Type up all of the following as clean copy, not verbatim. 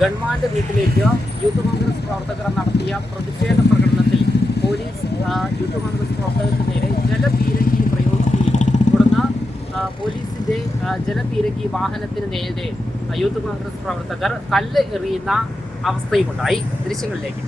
Government വീട്ടിലേക്ക് youth Congress പ്രവർത്തകർ നടത്തിയ പ്രതിഷേധ പ്രകടനത്തിൽ പോലീസ് യൂത്ത് കോൺഗ്രസ് പ്രവർത്തകർക്ക് നേരെ ജലപീരങ്കി പ്രയോഗിക്കുകയും തുടർന്ന് പോലീസിന്റെ ജലപീരങ്കി വാഹനത്തിന് നേരെ യൂത്ത് കോൺഗ്രസ് പ്രവർത്തകർ കല്ല് എറിയുന്ന അവസ്ഥയുമുണ്ടായി. ദൃശ്യങ്ങളിലേക്ക്.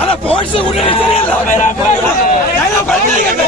അല്ല ഫോഴ്സ് കൂടുതൽ ശരിയല്ല. ഞങ്ങൾ പരിശോധിക്കട്ടെ.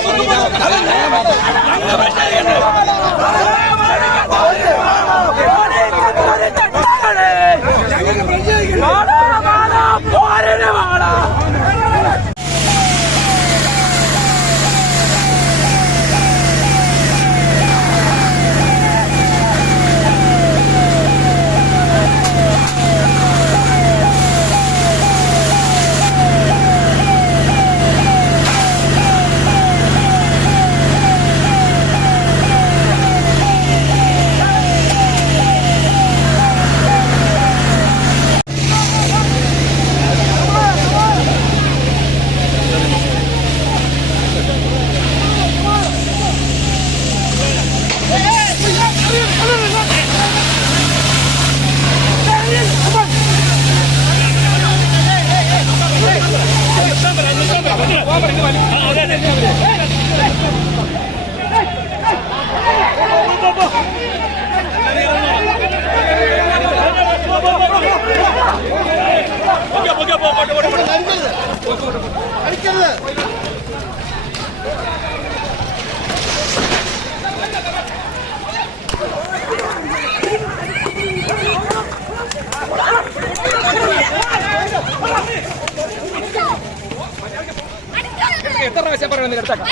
എത്ര പ്രാവശ്യം പറയണം എടുത്താക്കാം.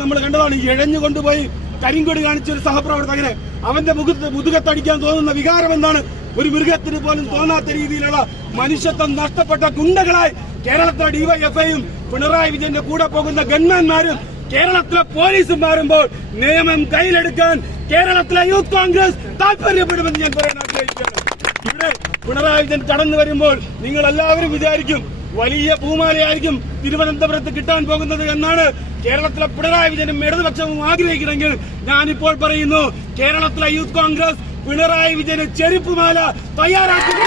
നമ്മൾ കണ്ടതാണ് ഇഴഞ്ഞു കൊണ്ടുപോയി കരിങ്കൊടി കാണിച്ച ഒരു സഹപ്രവർത്തകനെ അവന്റെ മുതുകത്തടിക്കാൻ തോന്നുന്ന വികാരം എന്താണ്? ഒരു മൃഗത്തിന് പോലും തോന്നാത്ത രീതിയിലുള്ള മനുഷ്യത്വം നഷ്ടപ്പെട്ട ഗുണ്ടകളായി കേരളത്തിലെ ഡിവൈഎഫ്ഐയും പിണറായി വിജയന്റെ കൂടെ പോകുന്ന ഗൺമാന്മാരും കേരളത്തിലെ പോലീസും മാറുമ്പോൾ നിയമം കയ്യിലെടുക്കാൻ കേരളത്തിലെ യൂത്ത് കോൺഗ്രസ് താല്പര്യപ്പെടുമെന്ന് ഞാൻ പറയാൻ ആഗ്രഹിക്കുകയാണ്. ഇവിടെ പിണറായി വിജയൻ കടന്നു വരുമ്പോൾ നിങ്ങൾ എല്ലാവരും വിചാരിക്കും വലിയ പൂമാലയായിരിക്കും തിരുവനന്തപുരത്ത് കിട്ടാൻ പോകുന്നത് എന്നാണ് കേരളത്തിലെ പിണറായി വിജയനും ഇടതുപക്ഷവും ആഗ്രഹിക്കണമെങ്കിൽ ഞാനിപ്പോൾ പറയുന്നു, കേരളത്തിലെ യൂത്ത് കോൺഗ്രസ് പിണറായി വിജയന് ചെരുപ്പുമാല തയ്യാറാക്കുന്നു.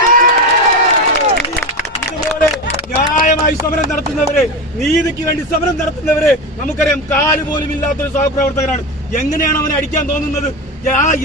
ഇതുപോലെ ന്യായമായി സമരം നടത്തുന്നവരെ, നീതിക്ക് വേണ്ടി സമരം നടത്തുന്നവരെ നമുക്കറിയാം കാലുപോലും ഇല്ലാത്തൊരു സഹപ്രവർത്തകനാണ്. എങ്ങനെയാണ് അവനെ അടിക്കാൻ തോന്നുന്നത്?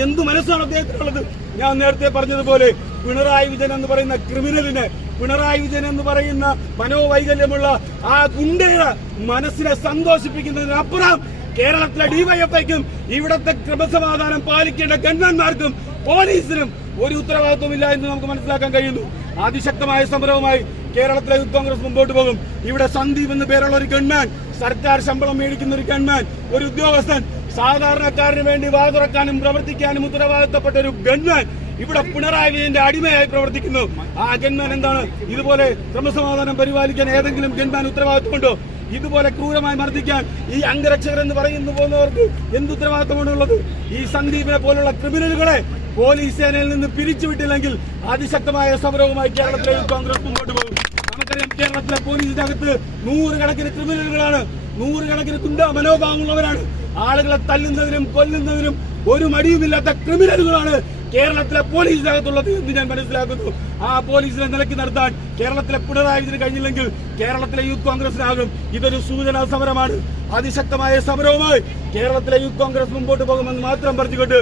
എന്തു മനസ്സാണ് അദ്ദേഹത്തിനുള്ളത്? ഞാൻ നേരത്തെ പറഞ്ഞതുപോലെ പിണറായി വിജയൻ എന്ന് പറയുന്ന ക്രിമിനലിന്, പിണറായി വിജയൻ എന്ന് പറയുന്ന മനോവൈകല്യമുള്ള ആ ഗുണ്ടയുടെ മനസ്സിനെ സന്തോഷിപ്പിക്കുന്നതിനപ്പുറം കേരളത്തിലെ ഡിവൈഎഫ്ഐക്കും ഇവിടത്തെ ക്രമസമാധാനം പാലിക്കേണ്ട ഗൺമാന്മാർക്കും പോലീസിനും ഒരു ഉത്തരവാദിത്വമില്ല എന്ന് നമുക്ക് മനസ്സിലാക്കാൻ കഴിയുന്നു. അതിശക്തമായ സമരവുമായി കേരളത്തിലെ യൂത്ത് കോൺഗ്രസ് മുമ്പോട്ട് പോകും. ഇവിടെ സന്ദീപ് എന്ന് പേരുള്ള ഒരു ഗൺമാൻ, സർക്കാർ ശമ്പളം മേടിക്കുന്ന ഒരു ഗൺമാൻ, ഒരു ഉദ്യോഗസ്ഥൻ, സാധാരണക്കാരന് വേണ്ടി വാതുറക്കാനും പ്രവർത്തിക്കാനും ഉത്തരവാദിത്തപ്പെട്ട ഒരു ഗൺമാൻ ഇവിടെ പിണറായി വിജയന്റെ അടിമയായി പ്രവർത്തിക്കുന്നു. ആ ഗൺമാൻ എന്താണ്? ഇതുപോലെ ക്രമസമാധാനം പരിപാലിക്കാൻ ഏതെങ്കിലും ഗൺമാൻ ഉത്തരവാദിത്തമുണ്ടോ? ഇതുപോലെ ക്രൂരമായി മർദ്ദിക്കാൻ ഈ അംഗരക്ഷകർ എന്ന് പറയുന്നു പോകുന്നവർക്ക് എന്ത് ഉത്തരവാദിത്തമാണുള്ളത്? ഈ സന്ദീപിനെ പോലുള്ള ക്രിമിനലുകളെ പോലീസ് സേനയിൽ നിന്ന് പിരിച്ചുവിട്ടില്ലെങ്കിൽ അതിശക്തമായ സമരവുമായി കേരളത്തിലെ യൂത്ത് കോൺഗ്രസ് മുമ്പോട്ട് പോകും. നമുക്കറിയാം കേരളത്തിലെ പോലീസിന്റെ അകത്ത് നൂറുകണക്കിന് ക്രിമിനലുകളാണ്, നൂറുകണക്കിന് ഗുണ്ടാ മനോഭാവമുള്ളവരാണ്. ആളുകളെ തല്ലുന്നതിനും കൊല്ലുന്നതിനും ഒരു മടിയുമില്ലാത്ത ക്രിമിനലുകളാണ് കേരളത്തിലെ പോലീസിനകത്തുള്ളത് എന്ന് ഞാൻ മനസ്സിലാക്കുന്നു. ആ പോലീസിനെ നിലയ്ക്ക് നിർത്താൻ കേരളത്തിലെ പിണറായി വിജയന് കഴിഞ്ഞില്ലെങ്കിൽ കേരളത്തിലെ യൂത്ത് കോൺഗ്രസിനാകും. ഇതൊരു സൂചനാ സമരമാണ്. അതിശക്തമായ സമരവുമായി കേരളത്തിലെ യൂത്ത് കോൺഗ്രസ് മുമ്പോട്ട് പോകുമെന്ന് മാത്രം പറഞ്ഞുകൊണ്ട്